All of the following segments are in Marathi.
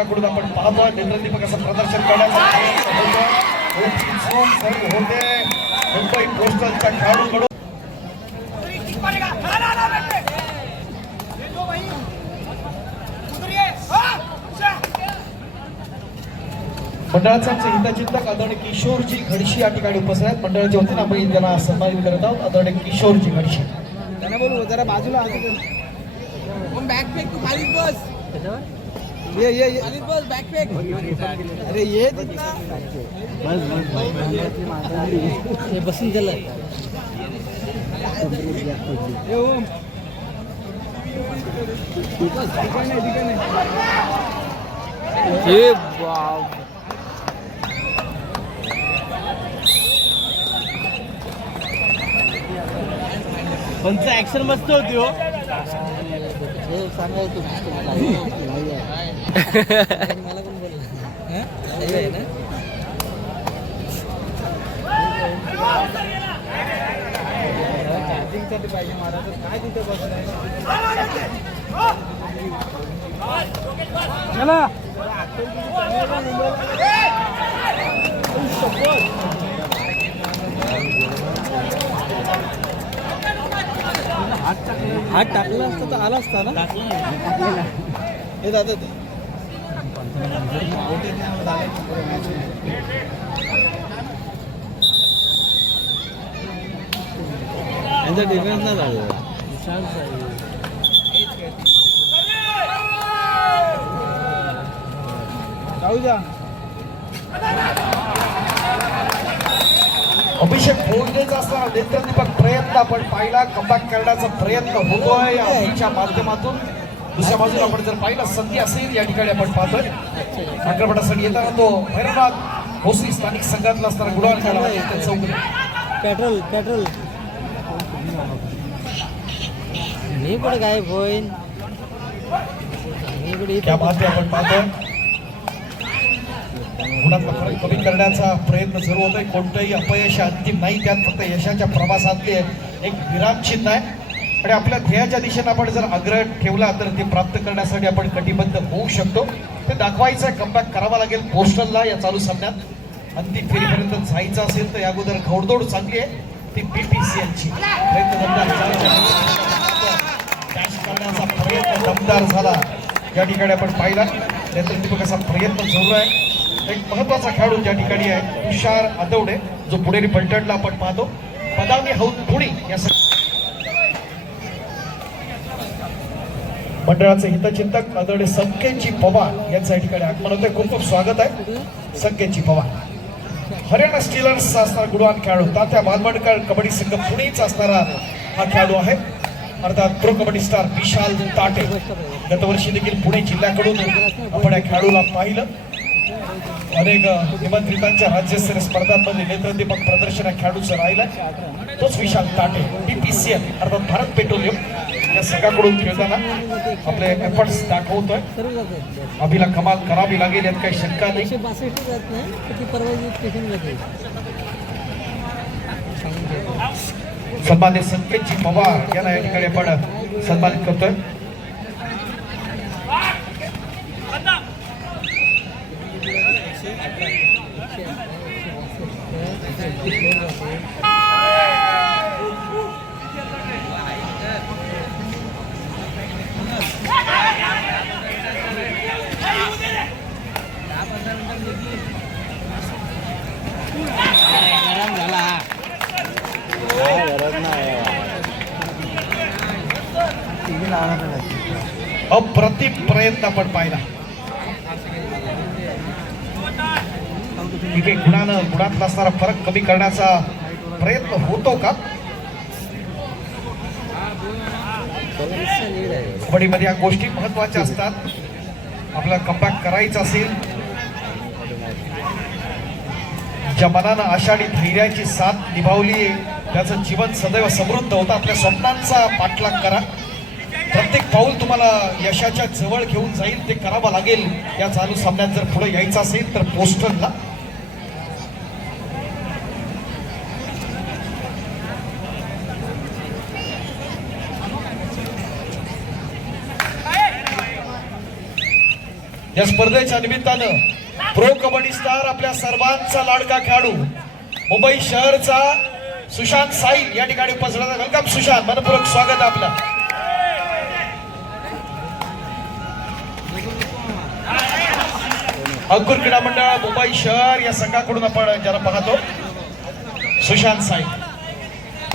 संघाकडून आपण पाहतोय नेत्रदीपक असं प्रदर्शन करण्याचा होते मुंबई पोस्टलच्या खेळाडूंकडून मंडळाचे हितचिंतक आदरणीय किशोरजी घडशी या ठिकाणी उपस्थित आहेत. मंडळाच्या वतीने आपण त्यांना सन्मानित करत आहोत. आदरणीय किशोरजी घडशी त्यांना बोलू जरा बाजूला बॅकपॅक तू खाली बस ये खाली बस बॅकपॅक अरे ये तिथला बस बसून गेलं ये ओम हे बाप पंच ऍक्शन मस्त होती हो सांगायचं मला पण बोल ना चार्जिंगसाठी पाहिजे महाराज काय तिथे बसलाय चला हात टाकला असता तर आला असता ना हे दादा यांचा डिफेन्स नाही झाला जाऊ द्या अभिषेक बोलण्याचा असणारा नेत्रदीपक प्रयत्न आपण पाहिला कमबॅक करण्याचा प्रयत्न होतोय आमच्या माध्यमातून. दुसऱ्या बाजूला आपण जर पाहिला संधी असेल या ठिकाणी आपण पाहतोय आक्रमणासाठी येताना तो भैरवनाथ भोसरी स्थानिक संघातला असणारा गुडवाल खेळाडू चौक पेट्रोल पेट्रोल मी कुठे गायब होईन त्या बाबतीत आपण पाहतोय गुणात्मक फरक कमी करण्याचा प्रयत्न सुरू होतोय. कोणतंही अपयश अंतिम नाही त्यात फक्त यशाच्या प्रवासातले एक विरामचिन्ह आहे आणि आपल्या ध्येयाच्या दिशेने आपण जर आग्रह ठेवला तर ते प्राप्त करण्यासाठी आपण कटिबद्ध होऊ शकतो. ते दाखवायचं आहे कमबॅक करावा लागेल पोस्टलला या चालू सामन्यात. अंतिम फेरीपर्यंत जायचं असेल तर या अगोदर घोडदौड चांगली आहे ती PPCLची प्रयत्न करण्याचा प्रयत्न दमदार झाला या ठिकाणी आपण पाहिला. नेत्रदीपक असा प्रयत्न सुरू आहे. एक महत्वाचा खेळाडू ज्या ठिकाणी आहे तुषार आदवडे जो पुणेरी पलटणला आपण पाहतो पदावनी हौद पुणे या मंडळाचे हितचिंतक आदरणीय संकेतजी पवार यांच्या ठिकाणी आगमन होते. खूप खूप स्वागत आहे संकेतजी पवार. हरियाणा स्टीलर्स असणारा गुणवान खेळाडू तात्या बालवडकर कबड्डी संघ पुणेचा असणारा हा खेळाडू आहे. अर्थात प्रो कबड्डी स्टार विशाल ताटे गतवर्षी देखील पुणे जिल्ह्याकडून आपण या खेळाडूला पाहिलं. अनेक निमंत्रितांच्या राज्यस्तरीय स्पर्धांमध्ये नेत्रदीपक प्रदर्शन या खेळाडूचं राहिलं. तोच विशाल ताटे PPCL अर्थात भारत पेट्रोलियम या संघाकडून खेळताना आपले एफर्ट्स दाखवतोय. अभिला कमाल करावी लागेल यात काही शंका नाही. सन्मान्य संकेतजी पवार यांना या ठिकाणी आपण सन्मानित करतोय. अप्रतिम प्रयत्न आपण पाहिला. ठीक आहे गुणातला असणारा फरक कमी करण्याचा प्रयत्न होतो का कबड्डीमध्ये या गोष्टी महत्वाच्या असतात. आपल्याला कमबॅक करायचं असेल ज्या मनानं आषाढी धैर्याची साथ निभावली त्याचं जीवन सदैव समृद्ध होतं. आपल्या स्वप्नांचा पाठलाग करा. प्रत्येक पाऊल तुम्हाला यशाच्या जवळ घेऊन जाईल ते करावं लागेल. या चालू सामन्यात जर पुढे यायचं असेल तर पोस्टलला या स्पर्धेच्या निमित्तानं प्रो कबड्डी स्टार आपल्या सर्वांचा लाडका खेळाडू मुंबई शहरचा सुशांत साईल या ठिकाणी उपस्थित आहे. वेलकम सुशांत, मनपूर्वक स्वागत आहे आपलं. अंकुर क्रीडा मंडळ मुंबई शहर या संघाकडून आपण ज्याला पाहतो सुशांत साईल,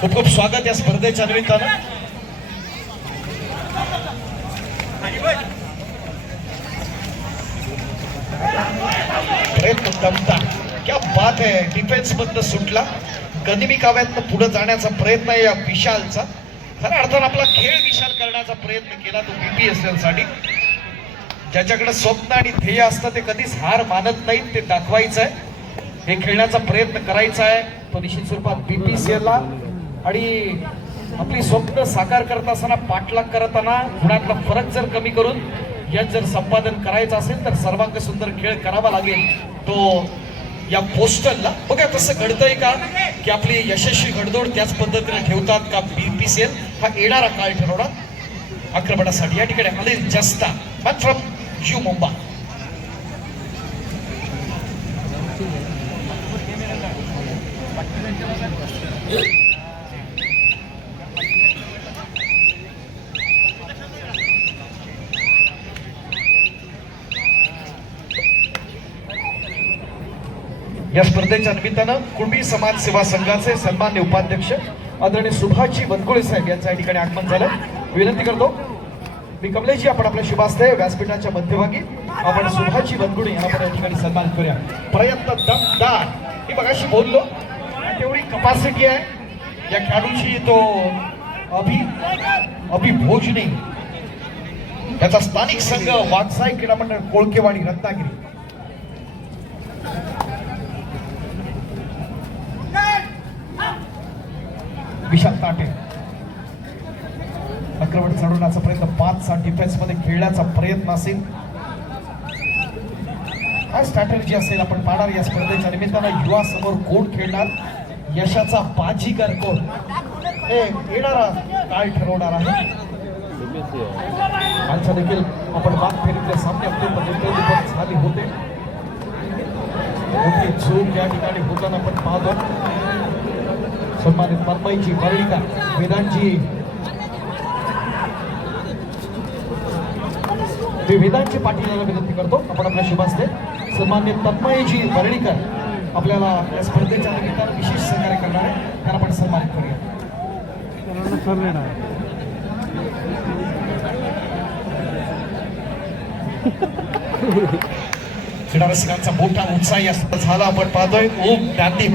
खूप खूप स्वागत या स्पर्धेच्या निमित्तानं. प्रयत्न दमता, क्या बात आहे. डिफेन्स मधनं सुटला, गनिमी काव्यातनं पुढे जाण्याचा प्रयत्न आहे या विशालचा. खऱ्या अर्थानं आपला खेळ विशाल करण्याचा प्रयत्न केला तो BPSL साठी. ज्याच्याकडे स्वप्न आणि ध्येय असतं ते कधीच हार मानत नाहीत, ते दाखवायचं आहे, हे खेळण्याचा प्रयत्न करायचा आहे. तो निश्चित स्वरूपात BPSL ला आणि आपली स्वप्न साकार करत असताना, पाठलाग करताना गुणातला फरक जर कमी करून यात जर संपादन करायचं असेल तर सर्वांग सुंदर खेळ करावा लागेल तो या पोस्टलला. बघा तसं घडतंय का की आपली यशस्वी घडदोड त्याच पद्धतीने ठेवतात का BPSL हा येणारा काळ ठरवणार आक्रमणासाठी. या ठिकाणी अनिल जस्ता मॅन फ्रॉम यू मुंबई. या स्पर्धेच्या निमित्तानं कुणबी समाज सेवा संघाचे सन्मान्य उपाध्यक्ष आदरणीय सुभाषजी वनकुळे साहेब यांचं या ठिकाणी आगमन झालं. विनंती करतो मी कमलेशजी, आपण आपल्या शुभास्ते व्यासपीठाच्या मध्यभागी आपण सुभाषजी वनकुळे यांना आपण या ठिकाणी सन्मान करूया. प्रयत्न दमदार, मी मगाशी बोललो तेवढी कपॅसिटी आहे या खेळाडूची. तो अभिभोजने त्याचा स्थानिक संघ वागसाई क्रीडा मंडळ कोळकेवाडी रत्नागिरी. विशाल ताटे आक्रमण चढवण्याचा प्रयत्न, 5-7 डिफेन्स मध्ये खेळण्याचा प्रयत्न असेल, काय स्ट्रॅटेजी असेल आपण पाहणार या स्पर्धेच्या निमित्तानं. युवा समोर कोण खेळणार, यशाचा बाजीगर कोण, हे येणारा काळ ठरवणार आहे. कालच्या देखील आपण बाग फेरीतले सामने आपले झाले होते. मोठी चूक या ठिकाणी होताना आपण पाहतो. सन्मानित तन्मयजी वर्णिका, वेदांची पाटील विनंती करतो आपण आपल्या शुभास्ते. सन्मान्य तन्मयजी वर्णिकर आपल्याला या स्पर्धेच्या निमित्तानं विशेष सहकार्य करणार आहे, त्यांना आपण सन्मानित करूया. क्रीडा रसिकांचा मोठा उत्साह या झाला आपण पाहतोय. ओम ज्ञानदीप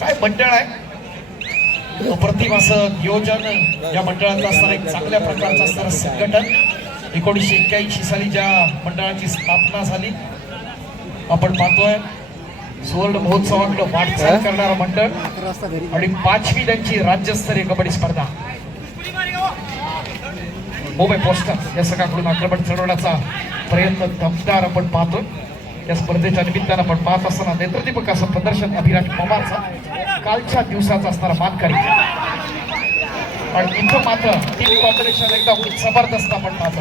काय मंडळ आहे, अप्रतिम असं नियोजन या मंडळाचं असणारं, एक चांगल्या प्रकारचं असणारं संघटन. 1981 साली ज्या मंडळाची स्थापना झाली आपण पाहतोय, सुवर्ण महोत्सवाकडे वाटचाल करणारं मंडळ आणि 5वी त्यांची राज्यस्तरीय कबड्डी स्पर्धा. मुंबई पोस्टर या सगळ्याकडून आक्रमण चढवण्याचा प्रयत्न दमदार आपण पाहतोय. या स्पर्धेच्या निमित्तानं आपण पाहत असताना नेत्रदीपक असं प्रदर्शन अभिराज पवारचा कालच्या दिवसाचा असणारा मानकरी. आणि इथं मात्र टीम कॉम्बिनेशन एकदम जबरदस्त आपण पाहतो.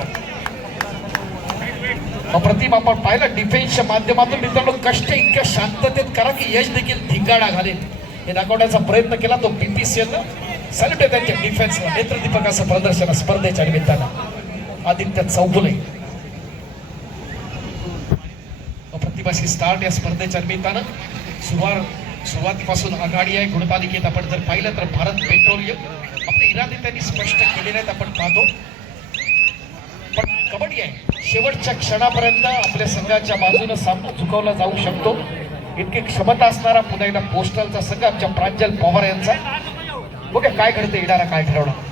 अप्रतिम आपण पाहिलं डिफेन्सच्या माध्यमातून. मित्रांनो कष्ट इतक्या शांततेत करा की यश देखील धिंगाणा घालेल हे दाखवण्याचा प्रयत्न केला तो BPSL. सॅल्यूट आहे त्यांच्या डिफेन्सला. नेत्रदीपक असं प्रदर्शन स्पर्धेच्या निमित्तानं आदित्य चौगुले अप्रतिमाशी स्टार्ट या स्पर्धेच्या निमित्तानं. सुरुवातीपासून आघाडी आहे गुणतालिकेत. आपण जर पाहिलं तर भारत पेट्रोलियम आपले इरादे त्यांनी स्पष्ट केलेले आहेत आपण पाहतो. पण कबड्डी आहे, शेवटच्या क्षणापर्यंत आपल्या संघाच्या बाजूने सामना चुकवला जाऊ शकतो इतकी क्षमता असणारा पुन्हा एकदा पोस्टलचा संघ आमच्या प्रांजल पवार यांचा. बघा काय घडते, येणारा काय ठरवणार.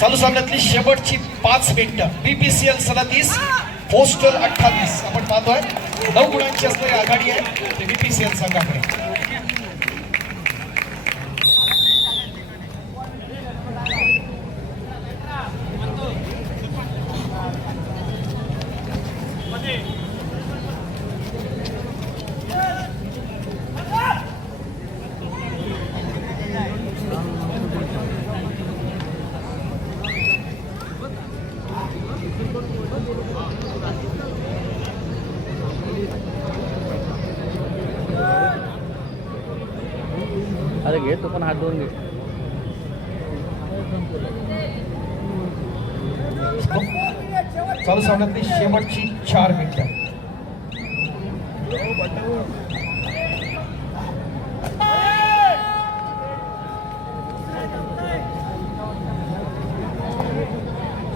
चालू सामन्यातली शेवटची 5 मिनिटं. BPSL 37 postal 28. आपण पाहतोय 9 गुणांची असलेली आघाडी आहे BPSL संघाकडे. घे तो पण हात धुवून घे. चालू सामन्यातली शेवटची 4 मिनिटं.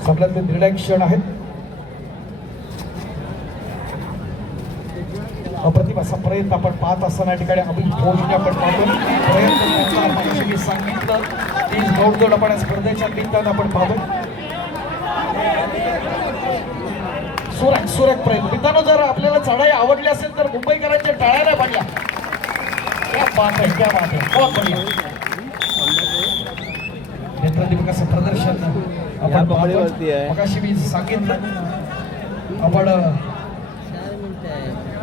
सामन्यातले निर्णायक क्षण आहेत. अप्रतिम असा प्रयत्न आपण पाहत असताना या ठिकाणी अभिज पोहोचणे आपण पाहतो. प्रयत्न करणार मगाशी मी सांगितलं 30 गौरदौड आपण या स्पर्धेच्या निमित्तानं आपण पाहतो. सुरेख प्रयत्न. मित्रांनो, जर आपल्याला चढाई आवडली असेल तर मुंबईकरांच्या टाळ्या नाही पडल्या. क्या बात आहे, क्या बात आहे, बहुत बढ़िया. नेत्रदीपकाचं प्रदर्शन आपण पाहतो. मगाशी मी सांगितलं आपण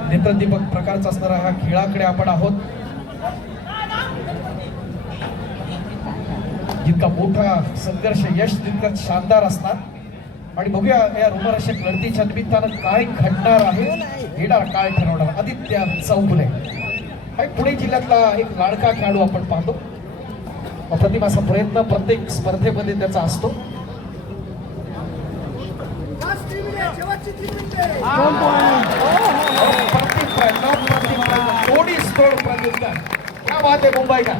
नेत्रदीपक प्रकारचा असणारा ह्या खेळाकडे आपण आहोत. जितका मोठा संघर्ष यश तितकंच शानदार असणार. आणि बघूया या रोमहर्षक लढतीच्या निमित्तानं काय घडणार आहे, येणार काय ठरवणार. आदित्य चौगुले पुणे जिल्ह्यातला एक लाडका खेळाडू आपण पाहतो. अप्रतिम असा प्रयत्न प्रत्येक स्पर्धेमध्ये त्याचा असतो. क्या बात आहे मुंबईकर.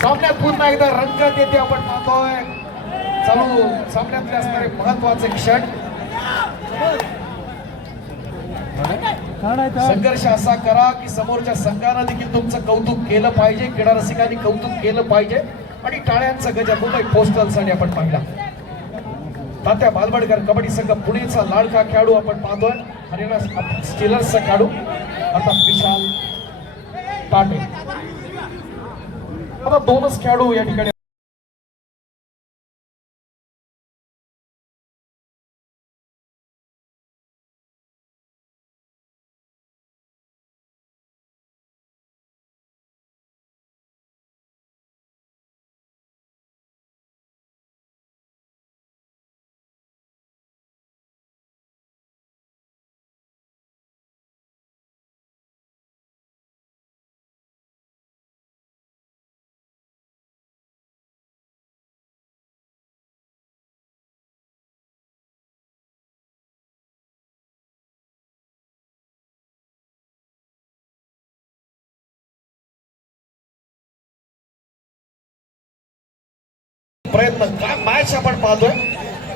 सामन्यात पुन्हा एकदा रंगत येते आपण पाहतोय. चालू सामन्यातले असणारे महत्वाचे क्षण. संघर्ष असा करा की समोरच्या संघानं देखील तुमचं कौतुक केलं पाहिजे, क्रीडा रसिकांनी कौतुक केलं पाहिजे. आणि टाळ्यांचा गजा मुंबई पोस्टलसाठी आपण पाहिला. तात्या बालवडकर कबड्डी संघ पुणेचा लाडका खेळाडू आपण पाहतोय. हरियाणा स्टीलर्सचा खेळाडू आता विशाल ताटे. आता 2च खेळाडू या ठिकाणी प्रयत्न काय मॅच आपण पाहतोय.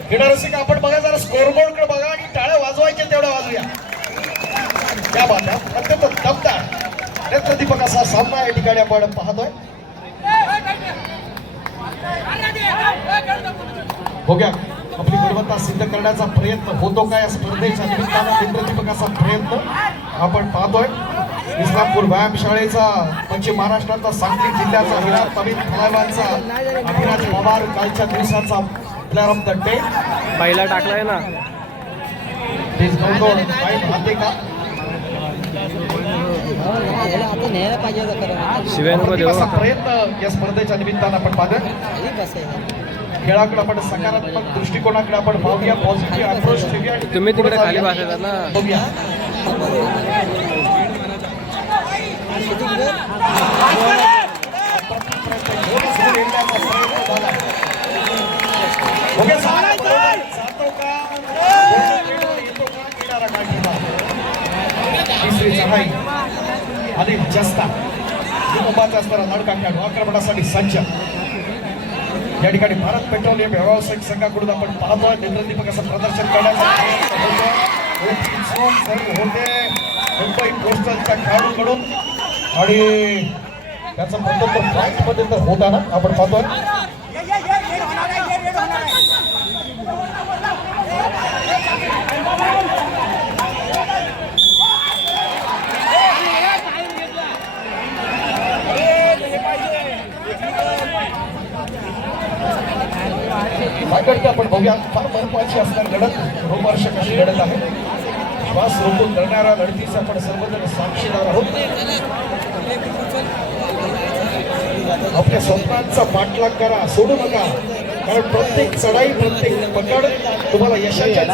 क्रीडा रसिक आपण बघा, जरा स्कोरबोर्ड कडे बघा आणि टाळ्या वाजवायच्या तेवढ्या वाजूया. क्या बात आहे, अत्यंत दमदार नेत्रदीपक असा सामना या ठिकाणी आपण पाहतोय. बघूया आपली गुणवत्ता सिद्ध करण्याचा प्रयत्न होतो का या स्पर्धेच्या निमित्तानं. नेत्रदीपकाचा प्रयत्न आपण पाहतोय. इस्लामपूर व्यायामशाळेचा, पश्चिम महाराष्ट्राचा, सांगली जिल्ह्याचा विराट तमिळ खेळाडूंचा अभिराज पवार कालच्या दिवसाचा प्लेअर ऑफ द डे पहिला टाकलाय ना. काय राहते का प्रयत्न या स्पर्धेच्या निमित्तानं आपण पाहतोय. खेळाकडे आपण सकारात्मक दृष्टिकोनाकडे आपण पाहूया, पॉझिटिव्ह अप्रोच ठेवूया. तुम्ही तिकडे खाली बसला ना. बघूया तिसरी चढाई अनिल जस्ता मुंबईचा असणारा लाडका खेळाडू आक्रमणासाठी सज्ज. या ठिकाणी भारत पेट्रोलियम व्यावसायिक संघाकडून आपण पाहतोय नेत्रदीपक असं प्रदर्शन करण्याचा होते मुंबई पोस्टलच्या खेळाडूकडून. आणि त्याचा प्रत्येक फ्लाईट मध्ये तर होताना आपण पाहतोय. आपण बघूया फार महत्वाची असणार लढत रोमहर्षक अशी लढत आहे. श्वास रोखून करणाऱ्या लढतीचे आपण सर्वजण साक्षीदार आहोत. आपल्या स्वप्नांचा पाठलाग करा, सोडू नका. कारण प्रत्येक चढाई, प्रत्येक पकड तुम्हाला यशाच्या